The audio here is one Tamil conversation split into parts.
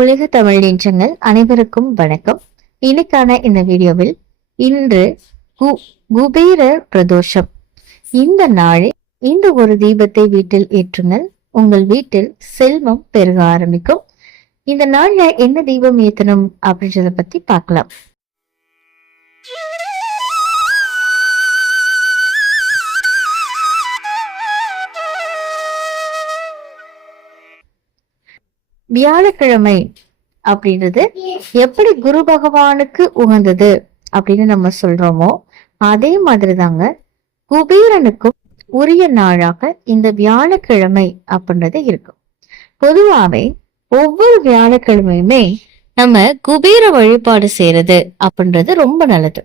உலக தமிழ் நெஞ்சங்கள் அனைவருக்கும் வணக்கம். இன்னைக்கான இந்த வீடியோவில் இன்று கு- குபேர பிரதோஷம். இந்த நாளில் இந்த ஒரு தீபத்தை வீட்டில் ஏற்றுங்கள். உங்கள் வீட்டில் செல்வம் பெருக ஆரம்பிக்கும். இந்த நாள்ல என்ன தீபம் ஏத்தணும் அப்படின்றத பத்தி பார்க்கலாம். வியாழக்கிழமை அப்படின்றது எப்படி குரு பகவானுக்கு உகந்தது அப்படின்னு நம்ம சொல்றோமோ அதே மாதிரி தாங்க குபேரனுக்கும் உரிய நாளாக இந்த வியாழக்கிழமை அப்படின்றது இருக்கும். பொதுவாவே ஒவ்வொரு வியாழக்கிழமையுமே நம்ம குபேர வழிபாடு செய்யறது அப்படின்றது ரொம்ப நல்லது.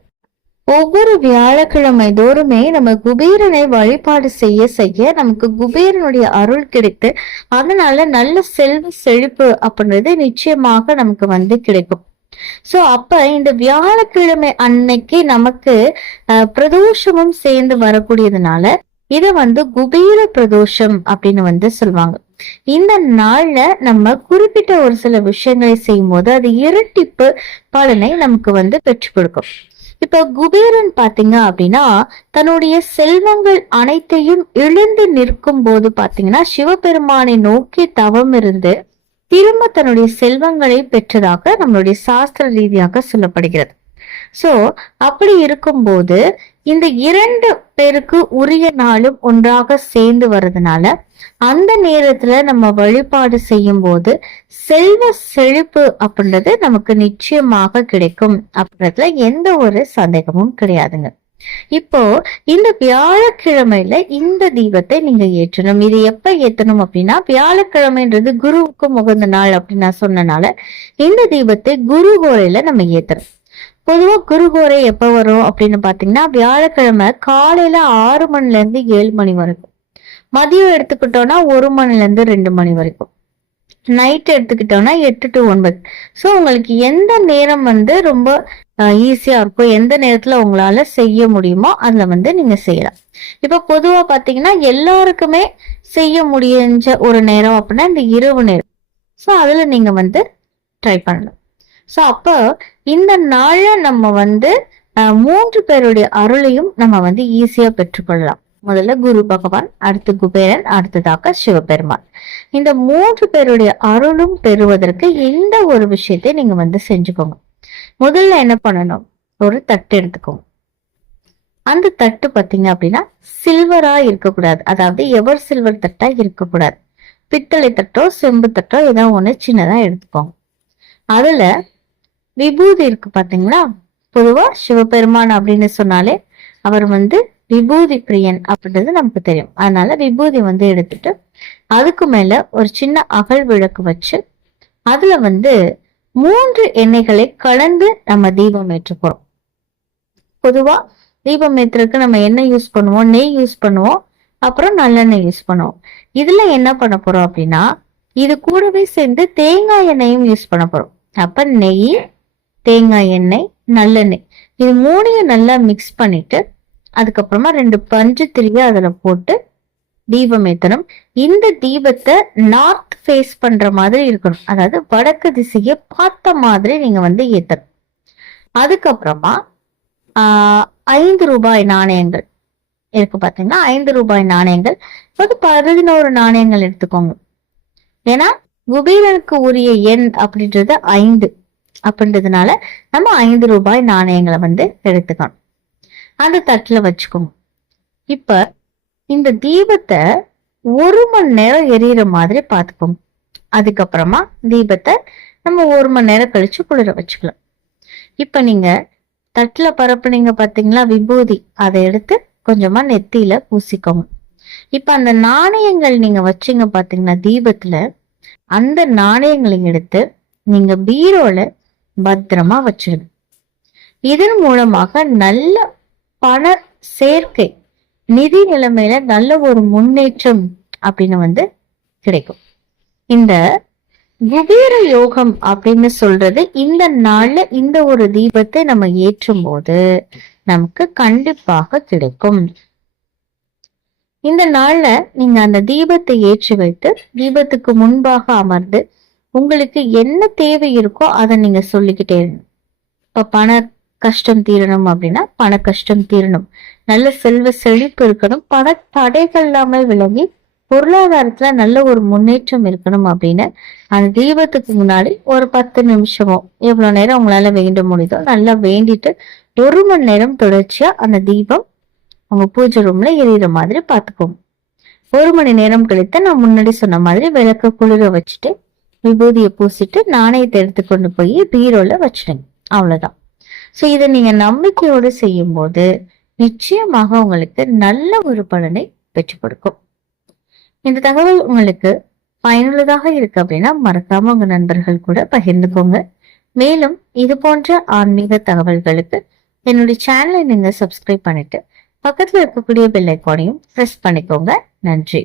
ஒவ்வொரு வியாழக்கிழமை தோறுமே நம்ம குபேரனை வழிபாடு செய்ய செய்ய நமக்கு குபேரனுடைய அருள் கிடைத்து அதனால நல்ல செல்வ செழிப்பு அப்படின்றது நிச்சயமாக நமக்கு வந்து கிடைக்கும். சோ அப்ப இந்த வியாழக்கிழமை அன்னைக்கு நமக்கு அஹ், பிரதோஷமும் சேர்ந்து வரக்கூடியதுனால இத வந்து குபேர பிரதோஷம் அப்படின்னு வந்து சொல்லுவாங்க. இந்த நாள்ல நம்ம குறிப்பிட்ட ஒரு சில விஷயங்களை செய்யும் போது அது இரட்டிப்பு பலனை நமக்கு வந்து பெற்றுக் கொடுக்கும். இப்போ குபேரன் பாத்தீங்க அப்படின்னா தன்னுடைய செல்வங்கள் அனைத்தையும் இழந்து நிற்கும் போது பாத்தீங்கன்னா சிவபெருமானை நோக்கி தவம் இருந்து திரும்ப தன்னுடைய செல்வங்களை பெற்றதாக நம்மளுடைய சாஸ்திர ரீதியாக சொல்லப்படுகிறது. சோ அப்படி இருக்கும்போது இந்த இரண்டு பேருக்கு உரிய நாளும் ஒன்றாக சேர்ந்து வர்றதுனால அந்த நேரத்துல நம்ம வழிபாடு செய்யும் போது செல்வ செழிப்பு அப்படின்றது நமக்கு நிச்சயமாக கிடைக்கும் அப்படின்றதுல எந்த ஒரு சந்தேகமும் கிடையாதுங்க. இப்போ இந்த வியாழக்கிழமையில இந்த தீபத்தை நீங்க ஏற்றணும். இது எப்ப ஏத்தணும் அப்படின்னா வியாழக்கிழமைன்றது குருவுக்கு உகந்த நாள் அப்படின்னு நான் சொன்னனால இந்த தீபத்தை குரு கோயில நம்ம ஏத்தணும். பொதுவாக குருகோரை எப்போ வரும் அப்படின்னு பார்த்தீங்கன்னா வியாழக்கிழமை காலையில் ஆறு மணிலேருந்து ஏழு மணி வரைக்கும். மதியம் எடுத்துக்கிட்டோம்னா ஒரு மணிலேருந்து ரெண்டு மணி வரைக்கும். நைட் எடுத்துக்கிட்டோம்னா எட்டு டு ஒன்பது. ஸோ உங்களுக்கு எந்த நேரம் வந்து ரொம்ப ஈஸியா இருக்கும் எந்த நேரத்துல உங்களால செய்ய முடியுமோ அதுல வந்து நீங்க செய்யலாம். இப்ப பொதுவா பாத்தீங்கன்னா எல்லாருக்குமே செய்ய முடிஞ்ச ஒரு நேரம் அப்படின்னா இந்த இரவு நேரம். ஸோ அதுல நீங்க வந்து ட்ரை பண்ணலாம். ஸோ அப்போ இந்த நாளில் நம்ம வந்து மூன்று பேருடைய அருளையும் நம்ம வந்து ஈஸியா பெற்றுக்கொள்ளலாம். முதல்ல குரு பகவான் அடுத்து குபேரன் அடுத்ததாக சிவபெருமான். இந்த மூன்று பேருடைய அருளும் பெறுவதற்கு எந்த ஒரு விஷயத்தை நீங்க வந்து செஞ்சுக்கோங்க. முதல்ல என்ன பண்ணணும்? ஒரு தட்டு எடுத்துக்கோங்க. அந்த தட்டு பார்த்தீங்க அப்படின்னா சில்வரா இருக்கக்கூடாது. அதாவது எவர் சில்வர் தட்டா இருக்கக்கூடாது. பித்தளை தட்டோ செம்பு தட்டோ ஏதோ ஒண்ணு சின்னதா எடுத்துக்கோங்க. அதுல விபூதி இருக்கு பாத்தீங்களா? பொதுவா சிவபெருமான் அப்படின்னு சொன்னாலே அவர் வந்து விபூதி பிரியன் அப்படின்றது நமக்கு தெரியும். அதனால விபூதி வந்து எடுத்துட்டு அதுக்கு மேல ஒரு சின்ன அகல் விளக்கு வச்சு அதுல வந்து மூன்று எண்ணெய்களை கலந்து நம்ம தீபம் ஏற்ற போறோம் பொதுவா தீபம் ஏற்றுறதுக்கு நம்ம எண்ணெய் யூஸ் பண்ணுவோம் நெய் யூஸ் பண்ணுவோம் அப்புறம் நல்லெண்ணெய் யூஸ் பண்ணுவோம். இதுல என்ன பண்ண போறோம் அப்படின்னா இது கூடவே சேர்ந்து தேங்காய் எண்ணெயும் யூஸ் பண்ண போறோம். அப்ப நெய் தேங்காய் எண்ணெய் நல்லெண்ணெய். இது மூணையும் நல்லா மிக்ஸ் பண்ணிட்டு அதுக்கப்புறமா ரெண்டு பஞ்சு திரியை அதில் போட்டு தீபம் ஏற்றணும் இந்த தீபத்தை நார்த் ஃபேஸ் பண்ற மாதிரி இருக்கணும். அதாவது வடக்கு திசையை பார்த்த மாதிரி நீங்க வந்து ஏற்றணும் அதுக்கப்புறமா ஐந்து ரூபாய் நாணயங்கள். இருக்கு பார்த்தீங்கன்னா ஐந்து ரூபாய் நாணயங்கள். வந்து பதினோரு நாணயங்கள் எடுத்துக்கோங்க. ஏன்னா குபீரனுக்கு உரிய எண் அப்படின்றது ஐந்து. அப்படின்றதுனால நம்ம ஐந்து ரூபாய் நாணயங்களை வந்து எடுத்துக்கணும். அந்த தட்டுல வச்சுக்கோங்க. இப்ப இந்த தீபத்தை ஒரு மணி நேரம் எரியற மாதிரி பார்த்துக்கோங்க. அதுக்கப்புறமா தீபத்தை நம்ம ஒரு மணி நேரம் கழிச்சு குளிர வச்சுக்கலாம். இப்ப நீங்க தட்டுல பரப்புனீங்க பாத்தீங்களா? விபூதி. அதை எடுத்து கொஞ்சமா நெத்தியில பூசிக்கோங்க. இப்ப அந்த நாணயங்கள் நீங்க வச்சீங்க பாத்தீங்கன்னா தீபத்துல அந்த நாணயங்களை எடுத்து நீங்க பீரோல பத்திரமா வச்சிருங்க இதன் மூலமாக நல்ல பண சேர்க்கை நிதி நிலைமையில நல்ல ஒரு முன்னேற்றம் அப்படின்னு வந்து கிடைக்கும். இந்த குபேர யோகம் அப்படின்னு சொல்றது இந்த நாள்ல இந்த ஒரு தீபத்தை நம்ம ஏற்றும் போது நமக்கு கண்டிப்பாக கிடைக்கும். இந்த நாள்ல நீங்க அந்த தீபத்தை ஏற்றி வைத்து தீபத்துக்கு முன்பாக அமர்ந்து உங்களுக்கு என்ன தேவை இருக்கோ அதை நீங்க சொல்லிக்கிட்டே இருங்க. இப்ப பண கஷ்டம் தீரணும் அப்படின்னா பண கஷ்டம் தீரணும். நல்ல செல்வ செழிப்பு இருக்கணும். பண தடைகள் இல்லாமல் விளங்கி பொருளாதாரத்துல நல்ல ஒரு முன்னேற்றம் இருக்கணும் அப்படின்னு அந்த தீபத்துக்கு முன்னாடி ஒரு பத்து நிமிஷமோ எவ்வளவு நேரம் உங்களால வேண்ட முடியுதோ நல்லா வேண்டிட்டு ஒரு மணி நேரம் தொடர்ச்சியா அந்த தீபம் உங்க பூஜை ரூம்ல எரியற மாதிரி பாத்துக்கோங்க ஒரு மணி நேரம் கழித்து நான் முன்னாடி சொன்ன மாதிரி விளக்க குளிர வச்சுட்டு விபூதியை பூசிட்டு நாணயத்தை எடுத்து கொண்டு போய் பீரோல வச்சிடுங்க. அவ்வளவுதான். ஸோ இதை நீங்க நம்பிக்கையோடு செய்யும் போது நிச்சயமாக உங்களுக்கு நல்ல ஒரு பலனை பெற்றுக் கொடுக்கும். இந்த தகவல் உங்களுக்கு பயனுள்ளதாக இருக்கு அப்படின்னா மறக்காம உங்க நண்பர்கள் கூட பகிர்ந்துக்கோங்க. மேலும் இது போன்ற ஆன்மீக தகவல்களுக்கு என்னுடைய சேனலை நீங்க சப்ஸ்கிரைப் பண்ணிட்டு பக்கத்துல இருக்கக்கூடிய பெல் ஐக்கானையும் ப்ரெஸ் பண்ணிக்கோங்க. நன்றி.